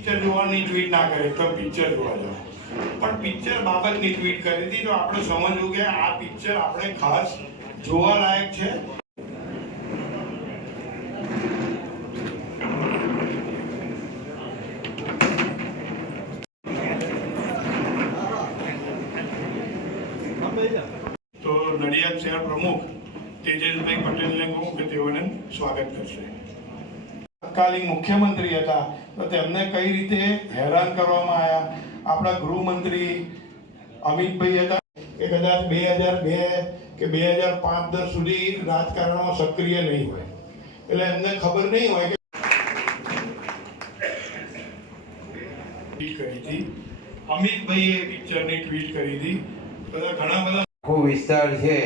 Picture જોવાની tweet ના કરે તો પિક્ચર જોવા જાવ, પણ પિક્ચર બાબતની ટ્વીટ કરી હતી. તો આપણે સમજવું કે આ પિક્ચર આપણે ખાસ જોવાલાયક છે. તો નડિયાદ શહેર પ્રમુખ તેજસભાઈ પટેલને કહું કે તેઓને સ્વાગત કરશે. તત્કાલીન મુખ્યમંત્રી હતા તો તેમને કઈ રીતે હેરાન કરવામાં આવ્યા. આપણા ગૃહમંત્રી અમિતભાઈ હતા એ કદાચ 2002 કે 2005 સુધી રાજકારણમાં સક્રિય નહીં હોય, એટલે એમને ખબર નહીં હોય કે કરી હતી. અમિતભાઈએ પિક્ચરની ટ્વીટ કરી હતી. બધા ઘણા બધા આખો વિસ્તાર છે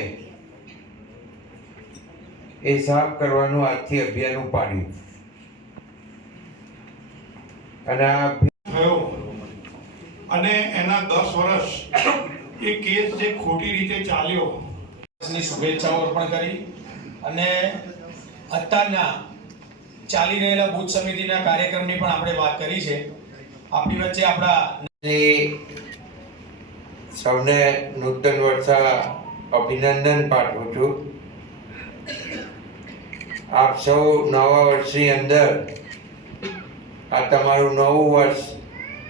એ સાફ કરવાનું આજથી અભિયાન ઉપાડ્યું અને આ થયો અને એના 10 વર્ષ એ કેસ જે ખોટી રીતે ચાલ્યો ની શુભેચ્છાઓ અર્પણ કરી અને અત્યારના ચાલી રહેલા બુથ સમિતિના કાર્યક્રમની પણ આપણે વાત કરી છે. આપણી વચ્ચે આપણા સૌને નૂતન વર્ષા અભિનંદન પાઠવું છું. આપ સૌ નવા વર્ષની અંદર આ તમારું નવું વર્ષ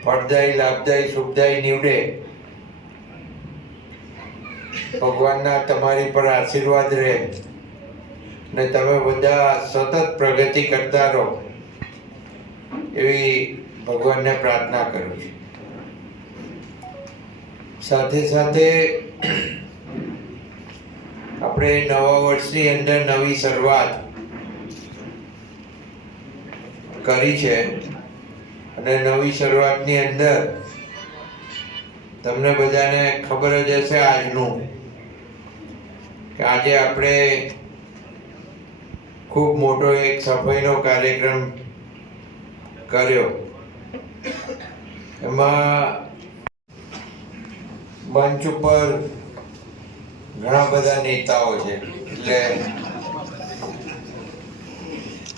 ફળદાયી, લાભદાયી, શુભદાયી નીવડે. ભગવાનના તમારી પર આશીર્વાદ રહે ને તમે બધા સતત પ્રગતિ કરતા રહો એવી ભગવાનને પ્રાર્થના કરું છું. સાથે સાથે આપણે નવા વર્ષની અંદર નવી શરૂઆત કરી છે અને નવી શરૂઆતની અંદર તમને બધાને ખબર જ હશે આજનું કે આજે આપણે ખૂબ મોટો એક સફાઈનો કાર્યક્રમ કર્યો. એમાં મંચ ઉપર ઘણા બધા નેતાઓ છે, એટલે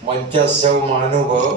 મંચસ્થ મહાનુભાવ